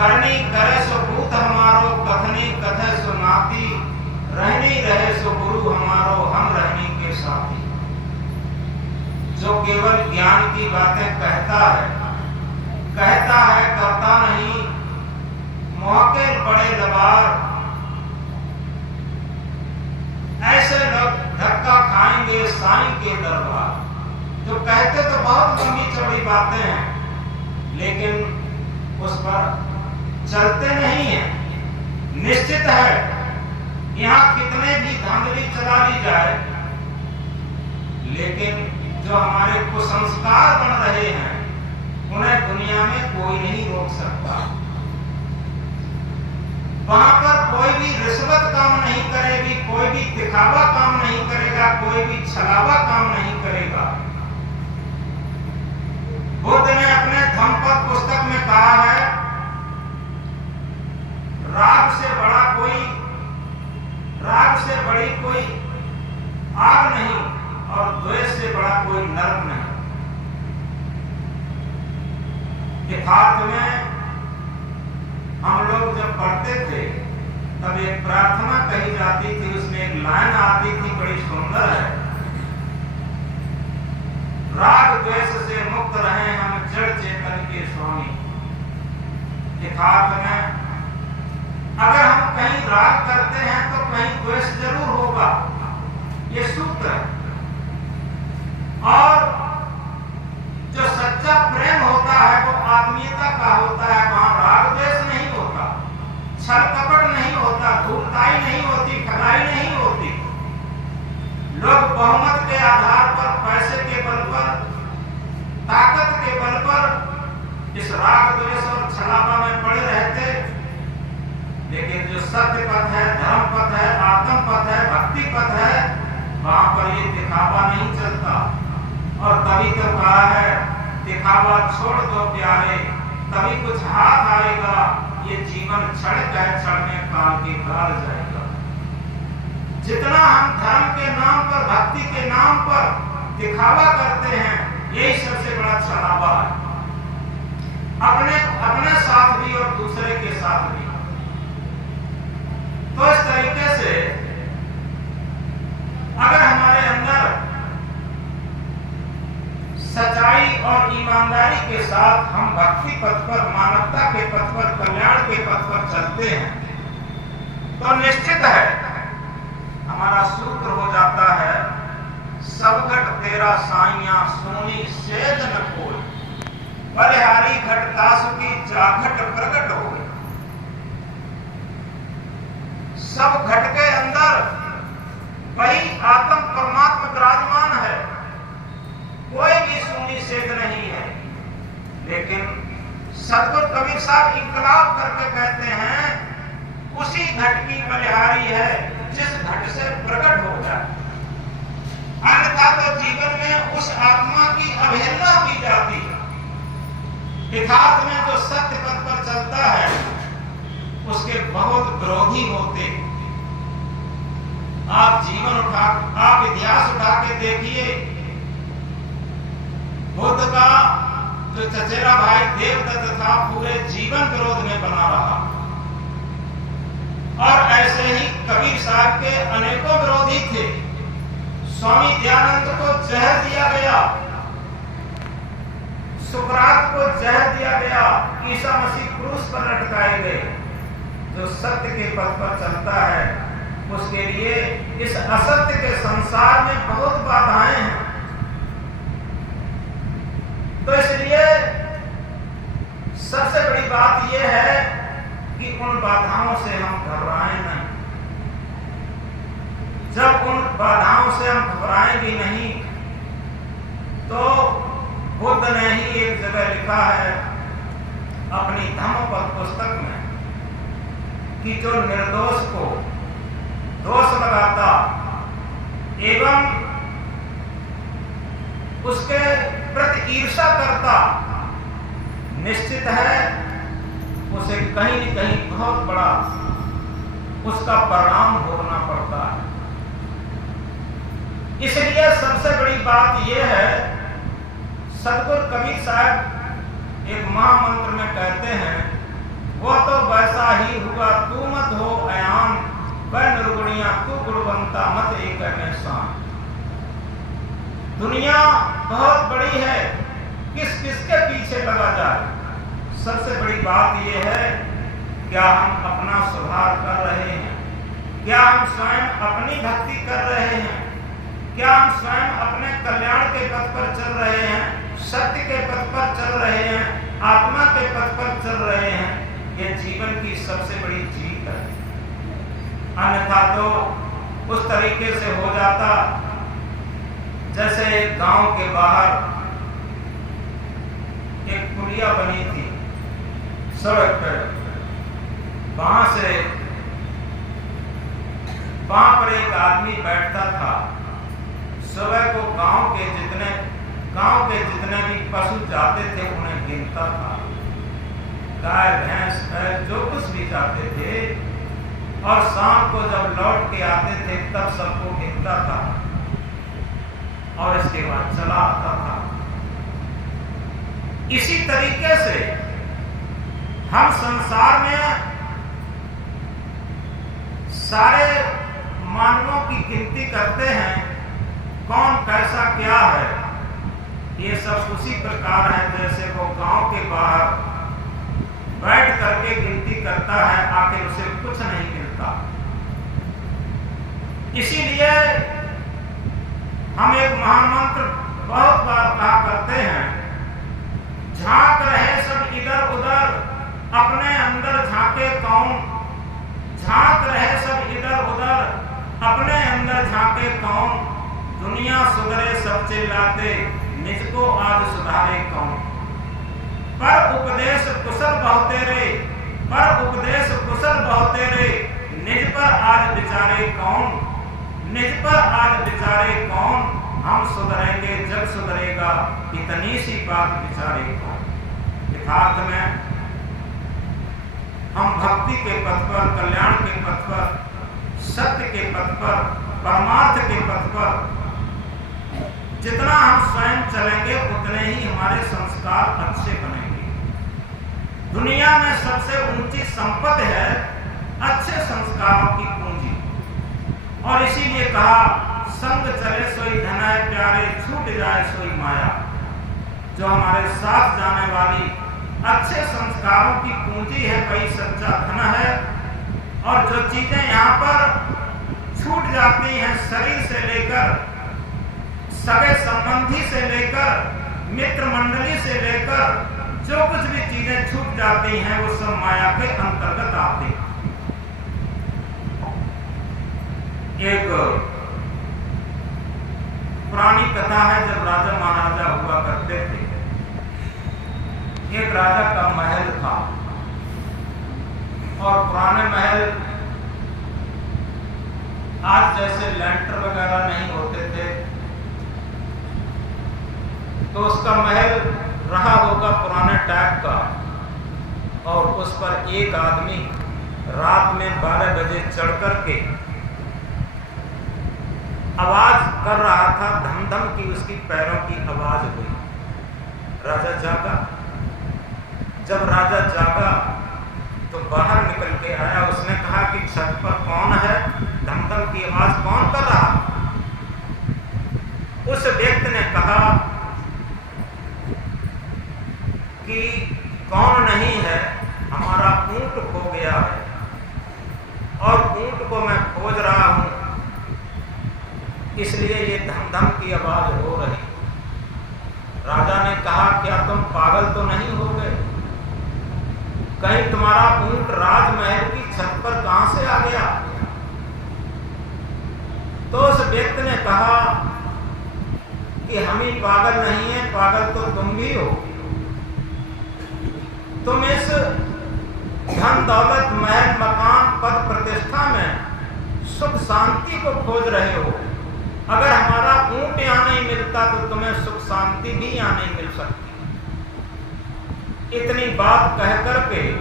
करनी करे सो पूत हमारो, कथनी कथे सो नाती, रहनी रहे सो गुरु हमारो, हम रहनी के साथी। जो केवल ज्ञान की बातें कहता है करता नहीं, मौके पड़े लबार, ऐसे लोग धक्का खाएंगे साईं के दरबार। जो कहते तो बहुत लंबी चौड़ी बातें हैं, लेकिन उस पर चलते नहीं हैं। निश्चित है यहाँ कितने भी धांधली चला ली जाए, लेकिन जो हमारे कुसंस्कार बन रहे हैं उन्हें दुनिया में कोई नहीं रोक सकता। वहां पर कोई भी रिश्वत काम नहीं करेगी, कोई भी दिखावा काम नहीं करेगा, कोई भी छलावा काम नहीं करेगा। बुद्ध ने अपने धम्मपद पुस्तक में कहा है, राग से बड़ी कोई आग नहीं और द्वेष से बड़ा कोई नरक नहीं। यथार्थ में हम लोग जब पढ़ते थे तब एक प्रार्थना कही जाती थी, उसमें एक लाइन आती थी, बड़ी सुंदर है, राग द्वेष से मुक्त रहे हम जड़ चेतन के स्वामी। यथार्थ में अगर हम कहीं राग करते हैं तो कहीं द्वेष जरूर होगा, ये सूत्र है। और जो सच्चा प्रेम होता है वो आत्मीयता का होता है, वहां राग द्वेष नहीं होता, छल कपट नहीं होता, धूर्ताई नहीं होती, खराई नहीं होती। लोग बहुमत के आधार पर, पैसे के बल पर, ताकत के बल पर इस राग द्वेष और छलावा में पड़े रहते, लेकिन जो सत्य पथ है, धर्म पथ है, आत्म पथ है, भक्ति पथ है, वहां पर ये दिखावा नहीं चलता। और तभी तो कहा है, दिखावा छोड़ दो प्यारे, तभी कुछ हाथ आएगा, ये जीवन क्षण है, क्षण में काल के काल जाएगा। जितना हम धर्म के नाम पर, भक्ति के नाम पर दिखावा करते हैं, यही सबसे बड़ा छलावा है, अपने साथ भी और दूसरे के साथ भी। तो इस तरीके से अगर हमारे अंदर सच्चाई और ईमानदारी के साथ हम भक्ति पथ पर, मानवता के पथ पर, कल्याण के पथ पर चलते हैं, तो निश्चित है हमारा सूत्र हो जाता है, सब घट तेरा साइया सोनी सेज न कोई, बलिहारी घट दासु की जाघट प्रकट हो। सब घट के अंदर वही आत्म परमात्मा विराजमान है, कोई भी सुनी सेध नहीं है। लेकिन सतगुरु कबीर साहब इंकलाब करके कहते हैं, उसी घट की बलिहारी है जिस घट से प्रकट हो जाए। अन्यथा तो जीवन में उस आत्मा की अवहेलना की जाती है। यथार्थ में जो सत्य पथ पर चलता है उसके बहुत विरोधी होते। आप इतिहास उठा के देखिए, बुद्ध का जो चचेरा भाई देवदत्त था, पूरे जीवन विरोध में बना रहा। और ऐसे ही कबीर साहब के अनेकों विरोधी थे। स्वामी दयानंद को जहर दिया गया, सुकरात को जहर दिया गया, ईसा मसीह क्रूस पर लटकाए गए। जो सत्य के पथ पर चलता है उसके लिए इस असत्य के संसार में बहुत बाधाएं हैं। तो इसलिए सबसे बड़ी बात यह है कि उन बाधाओं से हम घबराएं नहीं। जब उन बाधाओं से हम घबराएंगे नहीं, तो बुद्ध ने ही एक जगह लिखा है अपनी धम्मपद पुस्तक में कि जो निर्दोष को दोष लगाता एवं उसके प्रति ईर्ष्या करता, निश्चित है उसे कहीं न कहीं बहुत बड़ा उसका परिणाम भोगना पड़ता है। इसलिए सबसे बड़ी बात यह है, सतगुरु कबीर साहब एक महामंत्र में कहते हैं, वो तो वैसा ही हुआ, तू मत हो अयान, वह निर्गुणिया तू गुणवंता मत एक में शान। दुनिया बहुत बड़ी है, किस किसके पीछे लगा जाए। सबसे बड़ी बात यह है, क्या हम अपना सुधार कर रहे हैं, क्या हम स्वयं अपनी भक्ति कर रहे हैं, क्या हम स्वयं अपने कल्याण के पथ पर चल रहे हैं, सत्य के पथ पर चल रहे हैं, आत्मा के पथ पर चल रहे हैं। ये जीवन की सबसे बड़ी जीत है। अन्यथा तो उस तरीके से हो जाता जैसे एक गांव के बाहर एक पुलिया बनी थी सड़क पर, वहां से वहां पर एक आदमी बैठता था। सुबह को गांव के जितने भी पशु जाते थे उन्हें गिनता था, गाय भैंस जो कुछ भी जाते थे, और शाम को जब लौट के आते थे तब सबको गिनता था और इसके बाद चला आता था। इसी तरीके से हम संसार में सारे मानवों की गिनती करते हैं, कौन कैसा क्या है। ये सब उसी प्रकार है जैसे वो गांव के बाहर बैठ करके गिनती करता है, आखिर उसे कुछ नहीं मिलता। इसीलिए हम एक महामंत्र बहुत बार कहा करते हैं, झांक रहे सब इधर उधर, अपने अंदर झांके कौन। झांक रहे सब इधर उधर, अपने अंदर झांके कौन। दुनिया सुधरे सब चिल्लाते, निज को आज सुधारे कौन। पर उपदेश कुशल बहुते रे, पर उपदेश कुशल बहुते रे, निज पर आज विचारे कौन। निज पर आज विचारे कौन। हम सुधरेंगे जब सुधरेगा, इतनी सी बात विचारे कौन। यथार्थ में हम भक्ति के पथ पर, कल्याण के पथ पर, सत्य के पथ पर, परमार्थ के पथ पर जितना हम स्वयं चलेंगे उतने ही हमारे संस्कार अच्छे बनेंगे। दुनिया में सबसे ऊंची संपत्ति है अच्छे संस्कारों की पूंजी। और इसीलिए कहा, संग चले सोई धनाय प्यारे, छूट जाए सोई माया। जो हमारे साथ जाने वाली अच्छे संस्कारों की पूंजी है, वही सच्चा धन है। और जो चीजें यहाँ पर छूट जाती हैं, शरीर से लेकर, सगे संबंधी से लेकर, मित्र मंडली से लेकर, जो कुछ भी चीजें छूट जाती हैं वो सब माया के अंतर्गत आती हैं। एक पुरानी कथा है, जब राजा महाराजा हुआ करते थे। एक राजा का महल था और पुराने महल आज जैसे लेंटर वगैरह नहीं होते थे, तो उसका महल रहा होगा पुराने टाइप का। और उस पर एक आदमी रात में 12 बजे चढ़ करके आवाज कर रहा था, धम-धम की उसकी पैरों की आवाज हुई। राजा जागा। जब राजा जागा तो बाहर निकल के आया। उसने कहा कि छत पर कौन है, धम-धम की आवाज कौन कर रहा। उस व्यक्ति ने कहा कि कौन नहीं है, हमारा ऊंट खो गया है और ऊंट को मैं खोज रहा हूं, इसलिए ये धम-धम की आवाज हो रही। राजा ने कहा, क्या तुम पागल तो नहीं हो गए? कहीं तुम्हारा ऊंट राजमहल की छत पर कहां से आ गया? तो उस व्यक्ति ने कहा कि हम ही पागल नहीं है, पागल तो तुम भी हो। तुम इस धन दौलत, महल, मकान, पद, प्रतिष्ठा में सुख शांति को खोज रहे हो। अगर हमारा ऊंट यहाँ नहीं मिलता तो तुम्हें सुख शांति भी यहाँ नहीं मिल सकती। इतनी बात कह करके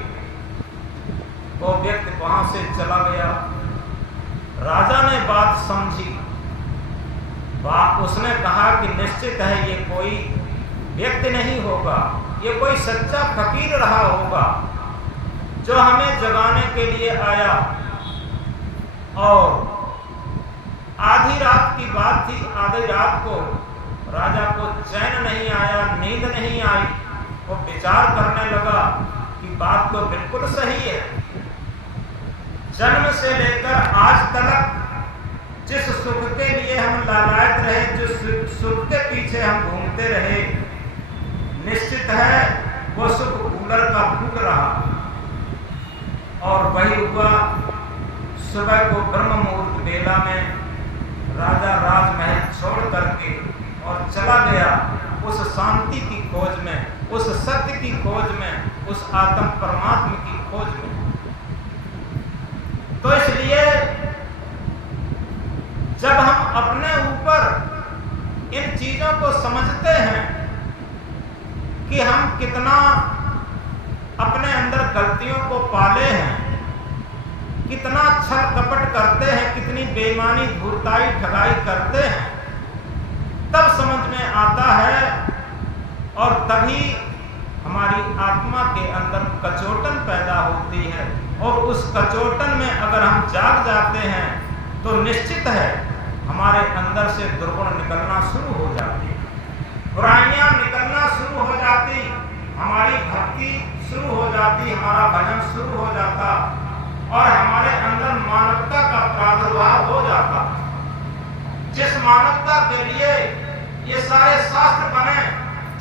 वो व्यक्ति वहां से चला गया। राजा ने बात समझी। उसने कहा कि निश्चित है ये कोई व्यक्ति नहीं होगा, ये कोई सच्चा फकीर रहा होगा। जो हमें जगाने के लिए आया। और आधी रात की बात थी, आधी रात को राजा को चैन नहीं आया, नींद नहीं आई। वो विचार करने लगा कि बात तो बिल्कुल सही है। जन्म से लेकर आज तक जिस सुख के लिए हम लालायत रहे, जिस सुख के पीछे हम घूमते रहे, निश्चित है वो सुख कूलर का फूक रहा। और वही हुआ। सुबह को ब्रह्म मुहूर्त बेला में राजा राजमहल छोड़ करके और चला गया उस शांति की खोज में, उस सत्य की खोज में, उस आत्म परमात्मा की खोज में। तो इसलिए जब हम अपने ऊपर इन चीजों को समझते हैं कि हम कितना अपने अंदर गलतियों को पाले हैं, कितना छल कपट करते हैं, कितनी बेईमानी, धूर्ताई, ठगाई करते हैं, तब समझ में आता है। और तभी हमारी आत्मा के अंदर कचोटन पैदा होती है। और उस कचोटन में अगर हम जाग जाते हैं तो निश्चित है हमारे अंदर से दुर्गुण निकलना शुरू हो जाती, बुराइयां निकलना शुरू हो जाती, हमारी भक्ति शुरू हो जाती, हमारा भजन शुरू हो जाता और हमारे अंदर मानवता का प्रादुर्भाव हो जाता। जिस मानवता के लिए ये सारे शास्त्र बने,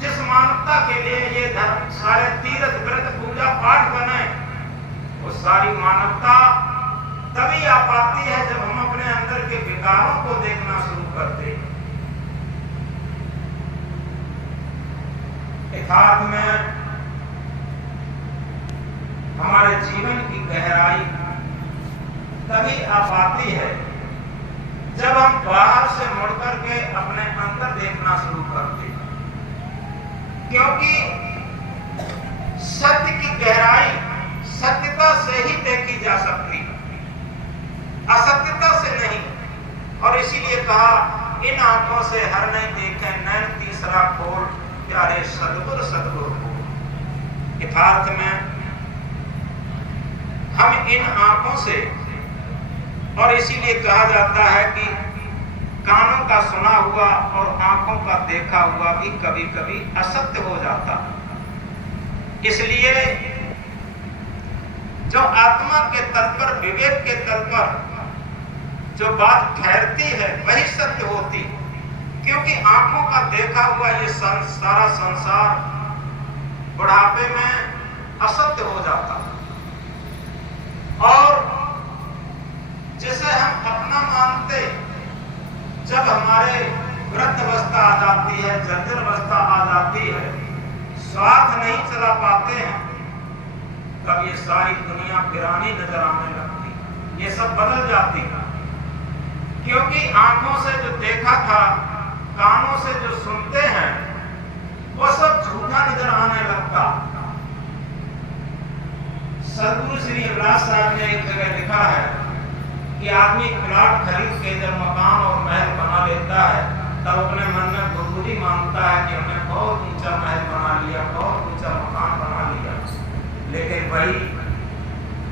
जिस मानवता के लिए ये धर्म, सारे तीर्थ व्रत पूजा पाठ बने, वो सारी मानवता तभी आ पाती है जब हम अपने अंदर के विकारों को देखना शुरू करते हैं। यथार्थ में हमारे जीवन की गहराई तभी आ पाती है जब हम बाहर से मुड़ करके अपने अंदर देखना शुरू करते हैं। क्योंकि सत्य की गहराई सत्यता से ही देखी जा सकती, असत्यता से नहीं। और इसीलिए कहा, इन आंखों से हर नहीं देखे नैन तीसरा खोल, प्यारे सद्गुरु सद्गुरु को। यथार्थ में हम इन आंखों से, और इसीलिए कहा जाता है कि कानों का सुना हुआ और आंखों का देखा हुआ भी कभी कभी असत्य हो जाता। इसलिए जो आत्मा के तल पर, विवेक के तल पर जो बात ठहरती है वही सत्य होती। क्योंकि आंखों का देखा हुआ ये सारा संसार बुढ़ापे में असत्य हो जाता। और जिसे हम अपना मानते, जब हमारे वृद्ध अवस्था आ जाती है, जर्जर अवस्था आ जाती है, स्वार्थ नहीं चला पाते हैं, तब ये सारी दुनिया वीरानी नजर आने लगती, ये सब बदल जाती है। क्योंकि आंखों से जो देखा था, कानों से जो सुनते हैं, वो सब झूठा नजर आने लगता। सदगुरु श्री अभिलाष साहब ने एक जगह लिखा है कि आदमी प्लाट खरीद के जब मकान और महल बना लेता है, तब अपने मन में गुरगुरी मांगता है कि हमने बहुत ऊंचा महल बना लिया, बहुत ऊंचा मकान बना लिया। लेकिन वही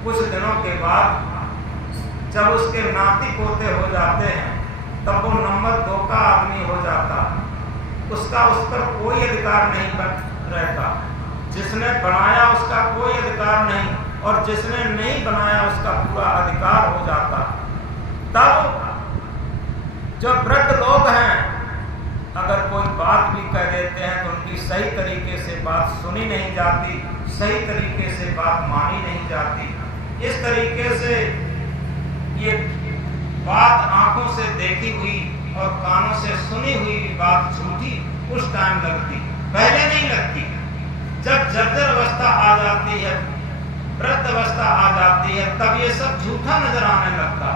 कुछ दिनों के बाद जब उसके नाती पोते हो जाते हैं, तब वो नंबर 2 का आदमी हो जाता। उसका उस पर कोई अधिकार नहीं रहता। जिसने बनाया उसका कोई अधिकार नहीं, और जिसने नहीं बनाया उसका पूरा अधिकार हो जाता। तब जो वृद्ध लोग हैं, अगर कोई बात भी कह देते हैं तो उनकी सही तरीके से बात सुनी नहीं जाती, सही तरीके से बात मानी नहीं जाती। इस तरीके से ये बात आंखों से देखी हुई और कानों से सुनी हुई बात झूठी उस टाइम लगती, पहले नहीं लगती। जब जर्जर अवस्था आ जाती है, वृद्ध अवस्था आ जाती है, तब ये सब झूठा नजर आने लगता।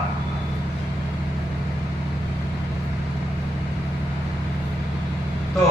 तो